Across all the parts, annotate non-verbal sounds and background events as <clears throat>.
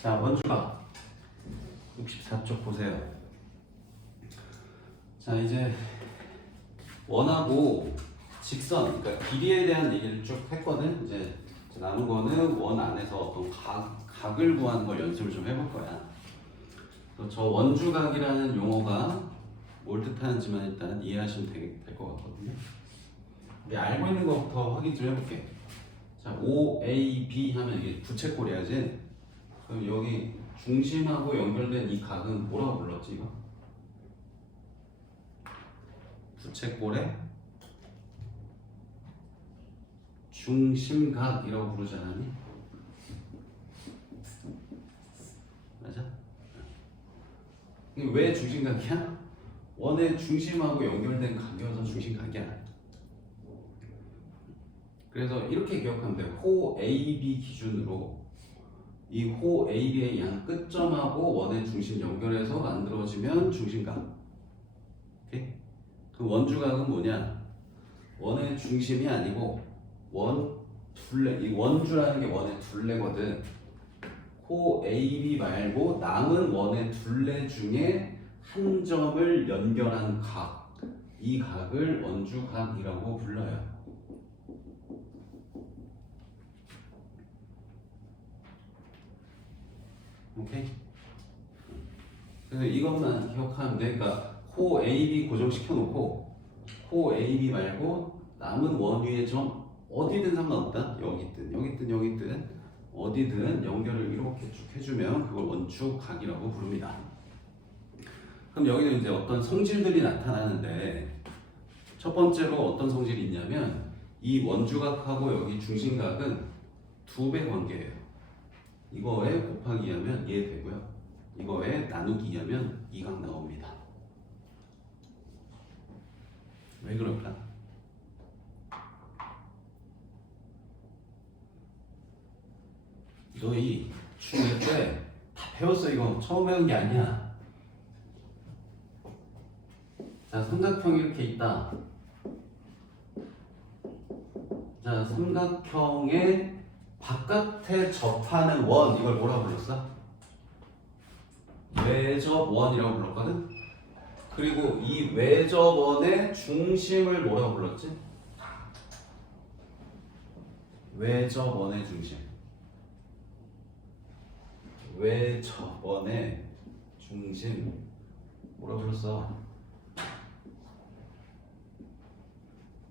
자, 원주가 64쪽 보세요. 자, 이제 원하고 직선, 그러니까 길이에 대한 얘기를 쭉 했거든. 이제 남은 거는 원 안에서 어떤 각, 각을 구하는 걸 연습을 좀 해볼 거야. 저 원주각이라는 용어가 뭘 뜻하는지만 일단 이해하시면 될 것 같거든요. 우리 알고 있는 것부터 확인 좀 해볼게. 자, O, A, B 하면 이게 부채꼴이야지. 그럼 여기 중심하고 연결된 이 각은 뭐라고 불렀지 이거? 부채꼴의 중심각이라고 부르지 않았니? 맞아? 왜 중심각이야? 원의 중심하고 연결된 각이어서 중심각이야. 그래서 이렇게 기억하면 돼. 호 AB 기준으로 이 호 AB의 양 끝점하고 원의 중심 연결해서 만들어지면 중심각. 오케이? 그 원주각은 뭐냐? 원의 중심이 아니고 원 둘레. 이 원주라는 게 원의 둘레거든. 호 AB 말고 남은 원의 둘레 중에 한 점을 연결한 각. 이 각을 원주각이라고 불러요. 오케이? 그래서 이것만 기억하면 돼. 그러니까 호 AB 고정시켜 놓고 호 AB 말고 남은 원 위의 점 어디든 상관없다. 여기 있든 여기 있든 여기 있든 어디든 연결을 이렇게 쭉 해주면 그걸 원축각이라고 부릅니다. 그럼 여기는 이제 어떤 성질들이 나타나는데 첫 번째로 어떤 성질이 있냐면 이 원주각하고 여기 중심각은 두 배 관계예요. 이거에 곱하기 하면 얘 되고요. 이거에 나누기 하면 이각 나옵니다. 왜 그럴까? 너희 중1 때다 배웠어 이거 처음 배운 게 아니야. 자 삼각형이 이렇게 있다. 자 삼각형의 바깥에 접하는 원 이걸 뭐라고 불렀어? 외접원이라고 불렀거든? 그리고 이 외접원의 중심을 뭐라고 불렀지? 외접원의 중심 외접원의 중심 뭐라고 불렀어?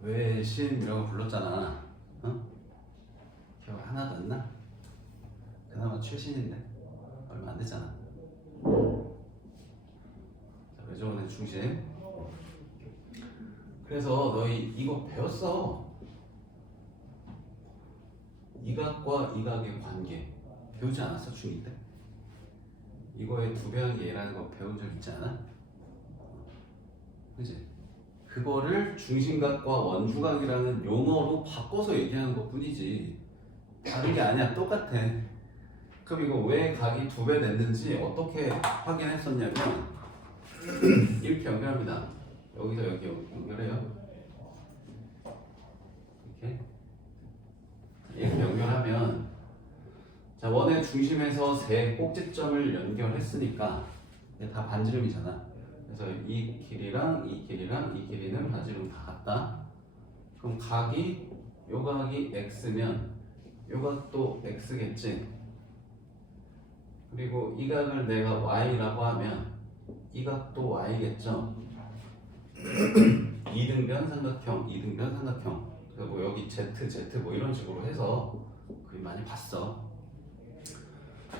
외심이라고 불렀잖아 어? 기억 하나도 안 나? 그나마 최신인데 얼마 안 됐잖아. 자, 외정원의 중심. 그래서 너희 이거 배웠어. 이각과 이각의 관계 배우지 않았어 중2 때? 이거의 두 배하기 예라는 거 배운 적 있지 않아? 그지? 그거를 중심각과 원주각이라는 용어로 바꿔서 얘기하는 것 뿐이지 다른 게 아니야. 똑같아. 그럼 이거 왜 각이 두 배 냈는지 어떻게 확인했었냐면 <clears throat> 이렇게 연결합니다. 여기서 여기 연결해요. 이렇게. 이렇게 연결하면 자 원의 중심에서 세 꼭지점을 연결했으니까 다 반지름이잖아. 그래서 이 길이랑 이 길이랑 이 길이는 반지름 다 같다. 그럼 각이 요 각이 x면 요 각도 x겠지? 그리고 이 각을 내가 y라고 하면 이 각도 y겠죠? <clears throat> 이등변 삼각형 이등변 삼각형. 그리고 뭐 여기 z z 뭐 이런 식으로 해서 그림 많이 봤어.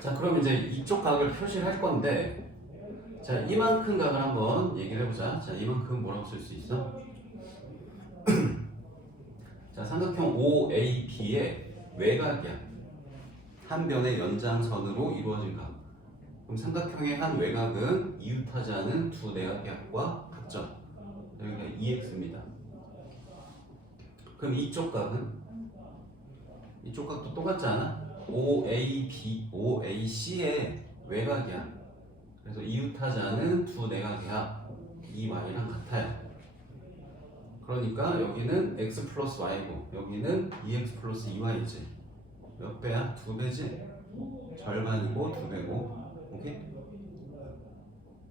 자 그럼 이제 이쪽 각을 표시를 할 건데 자 이만큼 각을 한번 얘기를 해보자. 자 이만큼 뭐라고 쓸 수 있어? <clears throat> 자 삼각형 OAB의 외곽이야. 한 변의 연장선으로 이루어진 각 그럼 삼각형의 한 외곽은 이웃하지 않은 두 내각과 같죠? 여기가 2x입니다. 그럼 이쪽 각은? 이쪽 각도 똑같지 않아? OAB, OAC의 외곽이야. 그래서 이웃하지 않은 두 내각의 합이 y랑 같아요. 그러니까 여기는 x 플러스 y고 여기는 2x 플러스 2y지. 몇 배야? 두 배지? 절반이고 두 배고 오케이?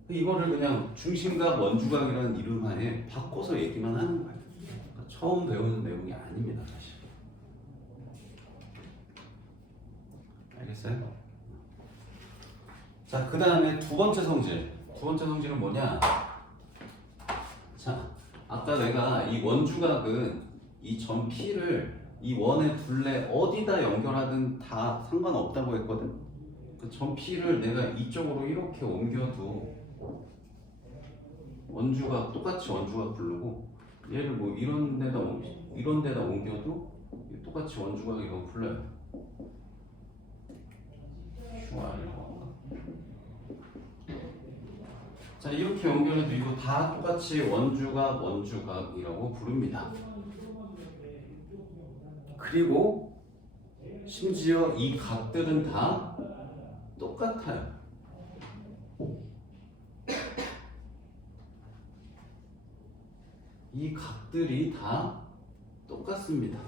이거를 그냥 중심각 원주각이라는 이름 하에 바꿔서 얘기만 하는 거예요 그러니까 처음 배우는 내용이 아닙니다 사실 알겠어요? 자, 그 다음에 두 번째 성질. 두 번째 성질은 뭐냐? 자, 아까 내가 이 원주각은 이 점 P를 이 원의 둘레 어디다 연결하든 다 상관없다고 했거든? 그 점 P를 내가 이쪽으로 이렇게 옮겨도 원주각, 똑같이 원주각 부르고 얘를 뭐 이런 데다, 옮- 이런 데다 옮겨도 똑같이 원주각이라고 불러요. QR이라고 자 이렇게 연결해도 이거 다 똑같이 원주각 원주각이라고 부릅니다. 그리고 심지어 이 각들은 다 똑같아요. 이 각들이 다 똑같습니다.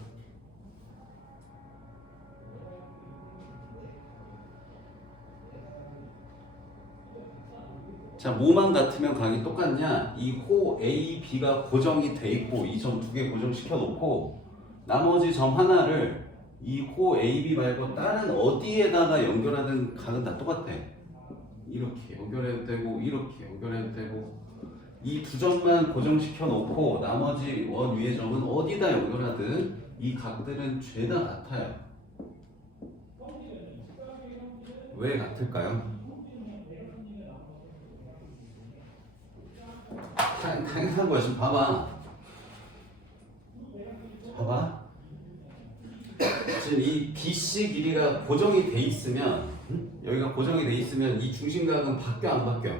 자, 뭐만 같으면 각이 똑같냐? 이호 A, B가 고정이 돼 있고 이 점 두 개 고정시켜 놓고 나머지 점 하나를 이호 A, B 말고 다른 어디에다가 연결하든 각은 다 똑같아. 이렇게 연결해도 되고 이렇게 연결해도 되고 이 두 점만 고정시켜 놓고 나머지 원 위의 점은 어디다 연결하든 이 각들은 죄다 같아요. 왜 같을까요? 당- 당연한 거야 지금 봐봐. 봐봐. 지금 이 BC 길이가 고정이 돼 있으면 응? 여기가 고정이 돼 있으면 이 중심각은 바뀌어 안 바뀌어?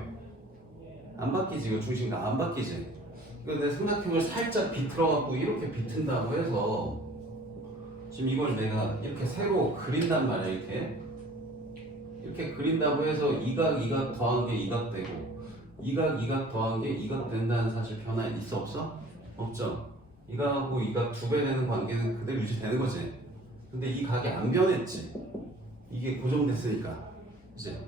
안 바뀌지 이거 중심각. 안 바뀌지. 근데 삼각형을 살짝 비틀어 갖고 이렇게 비튼다고 해서 지금 이걸 내가 이렇게 세로 그린단 말이야 이렇게. 이렇게 그린다고 해서 이각 이각 더한 게 이각 되고 이각 이각 더한 게 이각 된다는 사실 변화 있어 없어? 없죠. 이각하고 이각 두 배 되는 관계는 그대로 유지되는 거지. 근데 이 각이 안 변했지. 이게 고정됐으니까. 이제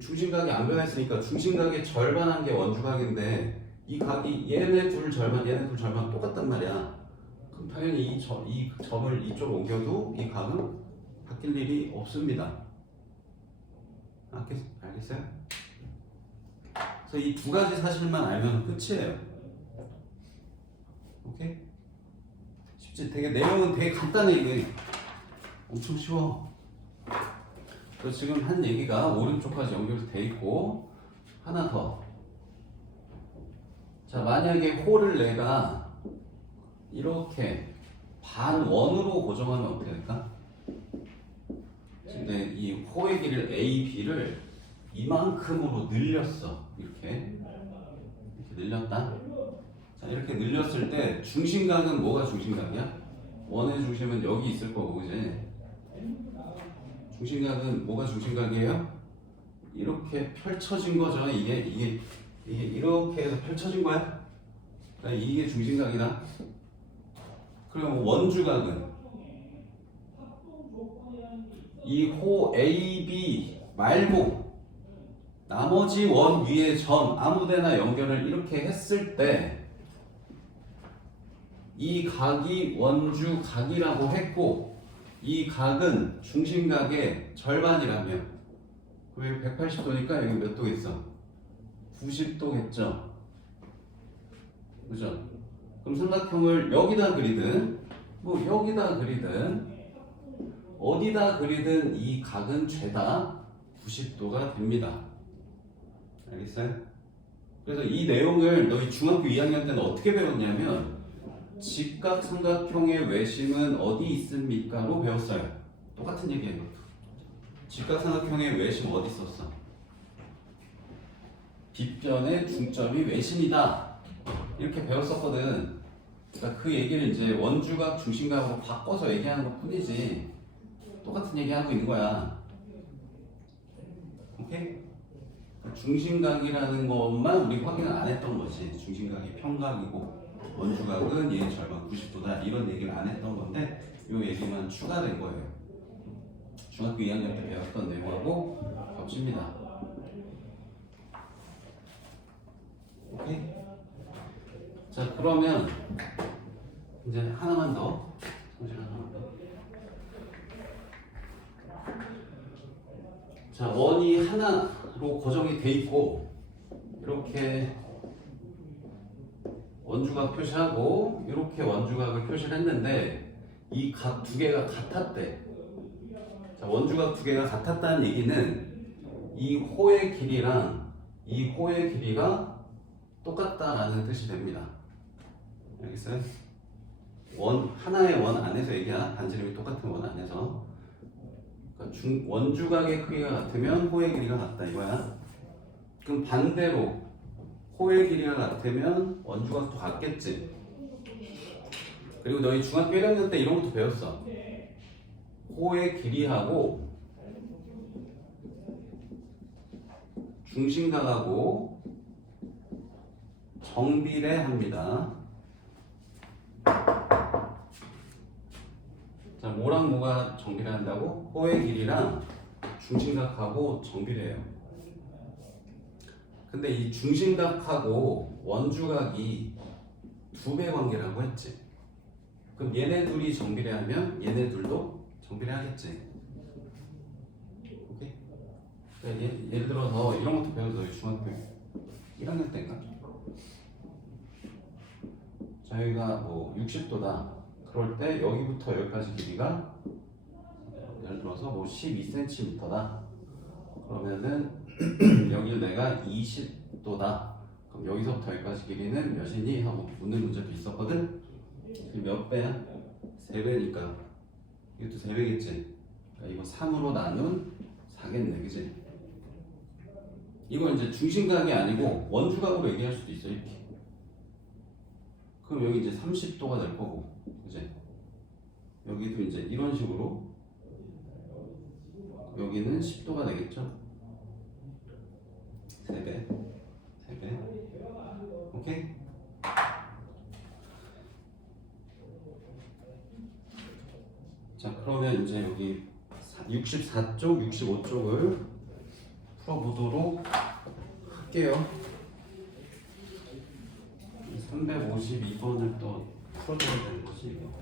중심각이 안 변했으니까 중심각의 절반한 게 원주각인데 이 각이 얘네 둘 절반 얘네 둘 절반 똑같단 말이야. 그럼 당연히 이, 점, 이 점을 이쪽으로 옮겨도 이 각은 바뀔 일이 없습니다. 알겠, 알겠어요? 그래서 이 두 가지 사실만 알면 끝이에요. 오케이? 쉽지? 되게 내용은 되게 간단해 이게. 엄청 쉬워. 그래서 지금 한 얘기가 오른쪽까지 연결돼 있고 하나 더. 자 만약에 호를 내가 이렇게 반원으로 고정하면 어떻게 될까? 근데 이 호의 길이를 A, B를 이만큼으로 늘렸어. 이렇게. 이렇게 늘렸다. 자, 이렇게 늘렸을 때 중심각은 뭐가 중심각이야? 원의 중심은 여기 있을 거고, 그지? 중심각은 뭐가 중심각이에요? 이렇게 펼쳐진 거죠. 이게, 이게, 이게 이렇게 해서 펼쳐진 거야? 그러니까 이게 중심각이다. 그리고 원주각은 이 호 A, B 말고 나머지 원 위의 점 아무데나 연결을 이렇게 했을 때 이 각이 원주 각이라고 했고 이 각은 중심각의 절반이라면 여기 180도니까 여기 몇도 있어? 90도겠죠? 그죠? 그럼 삼각형을 여기다 그리든 뭐 여기다 그리든 어디다 그리든 이 각은 죄다 90도가 됩니다. 알겠어요? 그래서 이 내용을 너희 중학교 2학년 때는 어떻게 배웠냐면 직각 삼각형의 외심은 어디 있습니까?로 배웠어요. 똑같은 얘기예요. 직각 삼각형의 외심 어디 있었어? 빗변의 중점이 외심이다. 이렇게 배웠었거든. 그러니까 그 얘기를 이제 원주각 중심각으로 바꿔서 얘기하는 것 뿐이지 똑같은 얘기 하고 있는 거야. 오케이? 중심각이라는 것만 우리 확인을 안 했던 거지. 중심각이 평각이고 원주각은 얘 절반 90도다 이런 얘기를 안 했던 건데 이 얘기만 추가된 거예요. 중학교 2학년 때 배웠던 내용하고 겹칩니다. 오케이? 자 그러면 이제 하나만 더 성질 하나만 더. 자 원이 하나 로 고정이 돼 있고 이렇게 원주각 표시하고 이렇게 원주각을 표시를 했는데 이 각 두 개가 같았대. 자, 원주각 두 개가 같았다는 얘기는 이 호의 길이랑 이 호의 길이가 똑같다라는 뜻이 됩니다. 알겠어요? 원 하나의 원 안에서 얘기한 반지름이 똑같은 원 안에서 중, 원주각의 크기가 같으면 호의 길이가 같다 이거야. 그럼 반대로 호의 길이가 같으면 원주각도 같겠지. 그리고 너희 중학교 1학년 때 이런 것도 배웠어. 호의 길이하고 중심각하고 정비례합니다. 자, 뭐랑 뭐가 정비례한다고? 호의 길이랑 중심각하고 정비례해요. 근데 이 중심각하고 원주각이 두 배 관계라고 했지. 그럼 얘네 둘이 정비례하면 얘네 둘도 정비례하겠지. 오케이? 그러니까 예, 예를 들어서 이런 것도 배워서 중학교 1학년 때인가? 저희가 뭐 60도다. 그럴 때 여기부터 여기까지 길이가 예를 들어서 뭐 12cm다. 그러면은 <clears throat> 여기 내가 20도다. 그럼 여기서부터 여기까지 길이는 몇이니? 하고 묻는 문제도 있었거든. 몇 배야? 3배니까 이것도 3배겠지. 그러니까 이거 3으로 나눈 4겠네, 그지? 이건 이제 중심각이 아니고 원주각으로 얘기할 수도 있어 이렇게. 그럼 여기 이제 30도가 될 거고, 그지? 여기도 이제 이런 식으로 여기는 10도가 되겠죠? 3배, 3배. 오케이? 자, 그러면 이제 여기 64쪽, 65쪽을 풀어보도록 할게요. 352번을 또 풀어줘야 되는 거 지,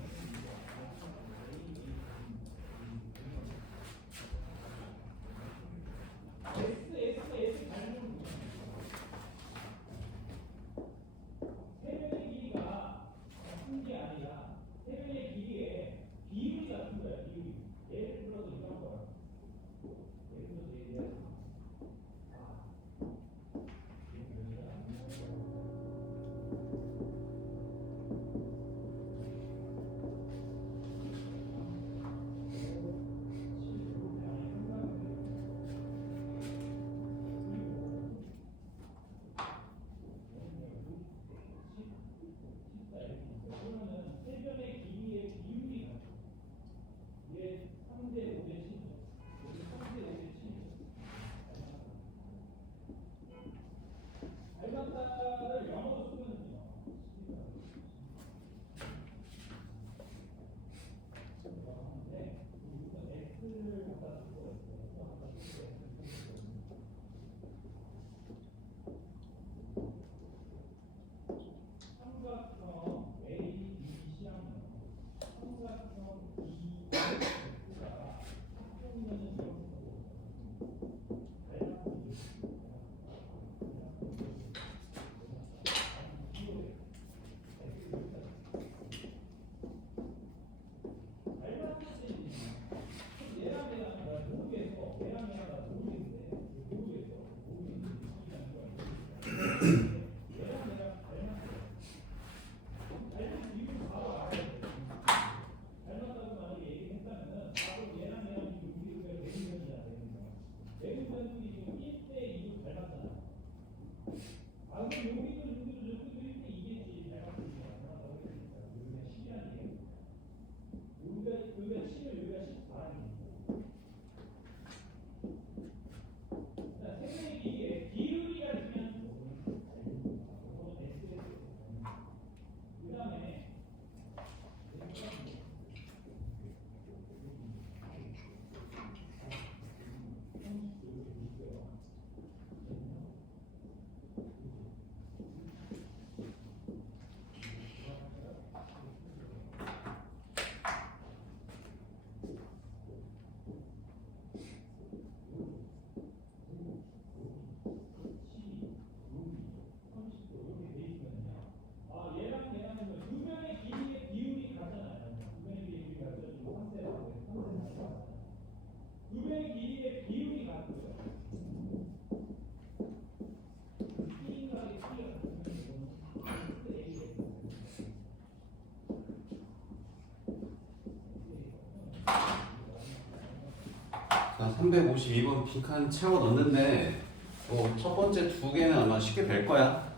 자, 352번 빈칸 채워 넣는데 어, 첫 번째 두 개는 아마 쉽게 될 거야.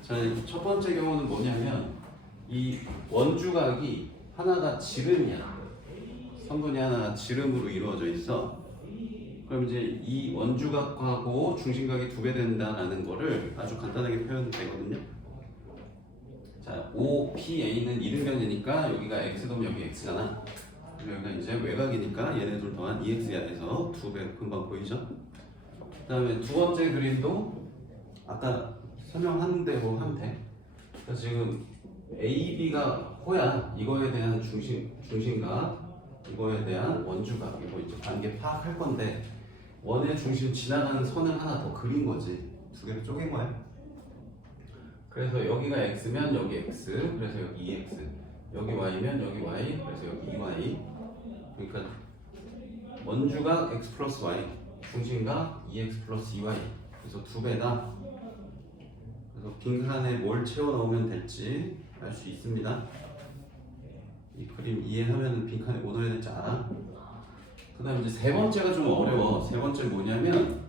자, 첫 번째 경우는 뭐냐면 이 원주각이 하나가 지름이야. 성분이 하나가 지름으로 이루어져 있어. 그럼 이제 이 원주각하고 중심각이 두 배 된다라는 거를 아주 간단하게 표현되거든요. 자, OPA는 이등변이니까 여기가 x도면 여기 x잖아. 여기가 이제 외곽이니까 얘네 둘 동안 EX야 돼서 두배 금방 보이죠? 그 다음에 두 번째 그림도 아까 설명한 대로 하면 돼. 그래서 지금 AB가 호야 이거에 대한 중심 중심각 이거에 대한 원주각 이거 이제 관계 파악할 건데 원의 중심 지나가는 선을 하나 더 그린 거지 두 개를 쪼갠 거야. 그래서 여기가 x면 여기 x 그래서 여기 2x 여기 y면 여기 y 그래서 여기 2y 그러니까 원주각 x 플러스 y 중심각 2x 플러스 2y 그래서 두 배다. 그래서 빈칸에 뭘 채워 넣으면 될지 알 수 있습니다. 이 그림 이해하면 빈칸에 뭐 넣어야 될지 알아? 그 다음 이제 세 번째가 좀 어려워. 세 번째 뭐냐면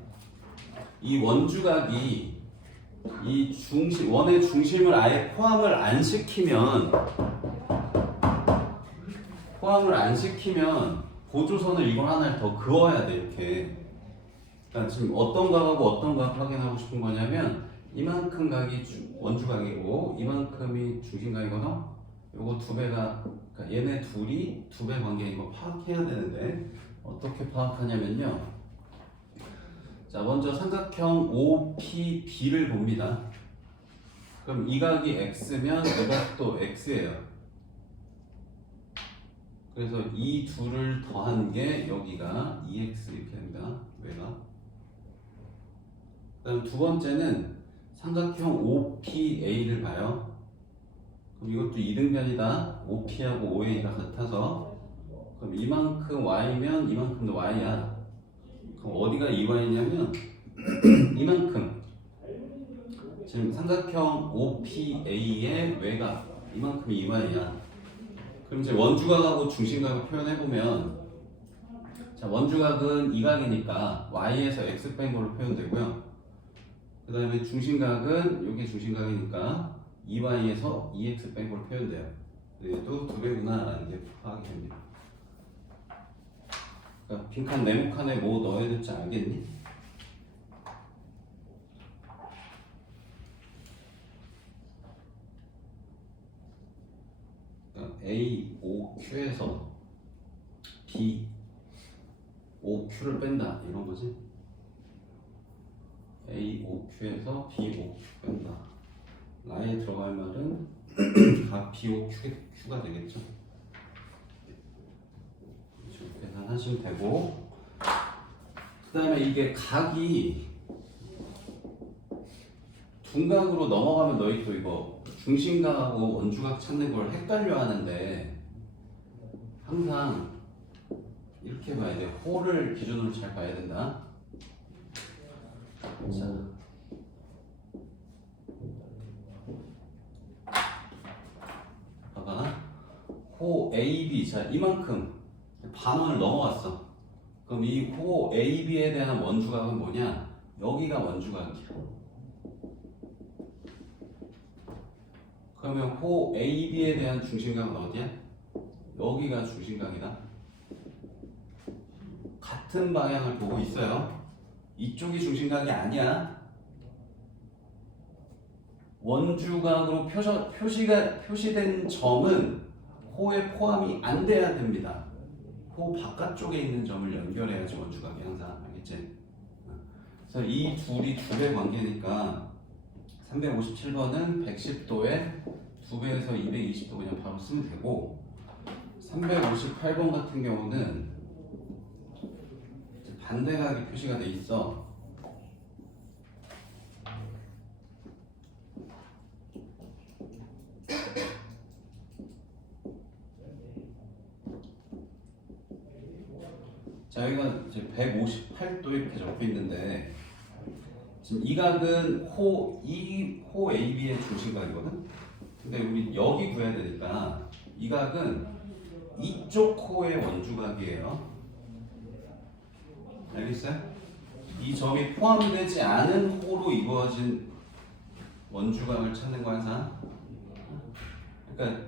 이 원주각이 이 중심 원의 중심을 아예 포함을 안 시키면 포함을 안 시키면 보조선을 이걸 하나를 더 그어야 돼 이렇게. 그러니까 지금 어떤 각하고 어떤 각 확인하고 싶은 거냐면 이만큼 각이 주- 원주 각이고 이만큼이 중심 각이거든. 요거 두 배가 그러니까 얘네 둘이 두 배 관계인 거 파악해야 되는데 어떻게 파악하냐면요. 자 먼저 삼각형 OPB를 봅니다. 그럼 이 각이 x면 이 각도 x예요. 그래서 이 둘을 더한 게 여기가 2x 이렇게 됩니다. 외가. 그다음 두 번째는 삼각형 OPA를 봐요. 그럼 이것도 이등변이다. OP하고 OA가 같아서 그럼 이만큼 y면 이만큼도 y야. 그럼 어디가 2y냐면 <clears throat> 이만큼. 지금 삼각형 OPA의 외곽 이만큼이 2y야. 그럼 이제 원주각하고 중심각을 표현해 보면 자 원주각은 이각이니까 y에서 x 뺀 걸로 표현되고요. 그 다음에 중심각은 여기 중심각이니까 2y에서 2x 뺀 걸로 표현돼요. 얘도 두 배구나라는 게 파악이 됩니다. 그러니까 빈칸 네모칸에 뭐 넣어야 될지 알겠니? 그러니까 A, O, Q에서 B, O, Q를 뺀다 이런 거지. A, O, Q에서 B, O, Q 뺀다. 라에 들어갈 말은 <clears throat> 각 B, O, Q, Q가 되겠죠. 이렇게 계산하시면 되고 그 다음에 이게 각이 둔각으로 넘어가면 너희 또 이거 중심각하고 원주각 찾는 걸 헷갈려 하는데 항상 이렇게 봐야 돼. 호를 기준으로 잘 봐야 된다. 자. 봐봐. 호 AB 자 이만큼 반원을 넘어갔어. 그럼 이 호 AB에 대한 원주각은 뭐냐? 여기가 원주각이야. 그러면 호 AB에 대한 중심각은 어디야? 여기가 중심각이다. 같은 방향을 보고 있어요. 이쪽이 중심각이 아니야. 원주각으로 표시, 표시가 표시된 점은 호에 포함이 안 돼야 됩니다. 호 바깥쪽에 있는 점을 연결해야지 원주각이 항상 알겠지? 그래서 이 둘이 두 배 관계니까 357번은 110도에 2배에서 220도 그냥 바로 쓰면 되고 358번 같은 경우는 반대각이 표시가 돼 있어. 자 여기가 이제 158도 이렇게 적혀 있는데 지금 이 각은 호, 이, 호 AB의 중심각이거든? 근데 우리 여기 구해야 되니까 이 각은 이쪽 호의 원주각이에요. 알겠어요? 이 점이 포함되지 않은 호로 이루어진 원주각을 찾는 거 항상. 그러니까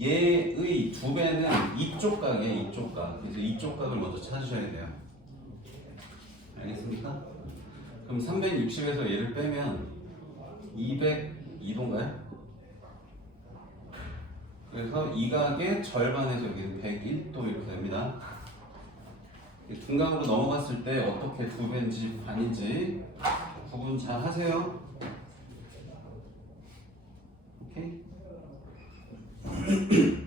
얘의 두 배는 이쪽 각이에요, 이쪽 각. 그래서 이쪽 각을 먼저 찾으셔야 돼요. 알겠습니까? 그럼 360에서 얘를 빼면 202도인가요? 그래서 이 각의 절반에서 여기는 101도 이렇게 됩니다. 중각으로 넘어갔을 때 어떻게 두 배인지 반인지 구분 잘 하세요. 오케이? <clears throat>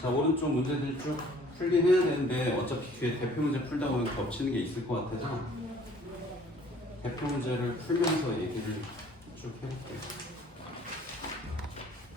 자 오른쪽 문제들 쭉 풀긴 해야 되는데 어차피 뒤에 대표 문제 풀다 보면 겹치는 게 있을 것 같아서 대표 문제를 풀면서 얘기를 쭉 해볼게요.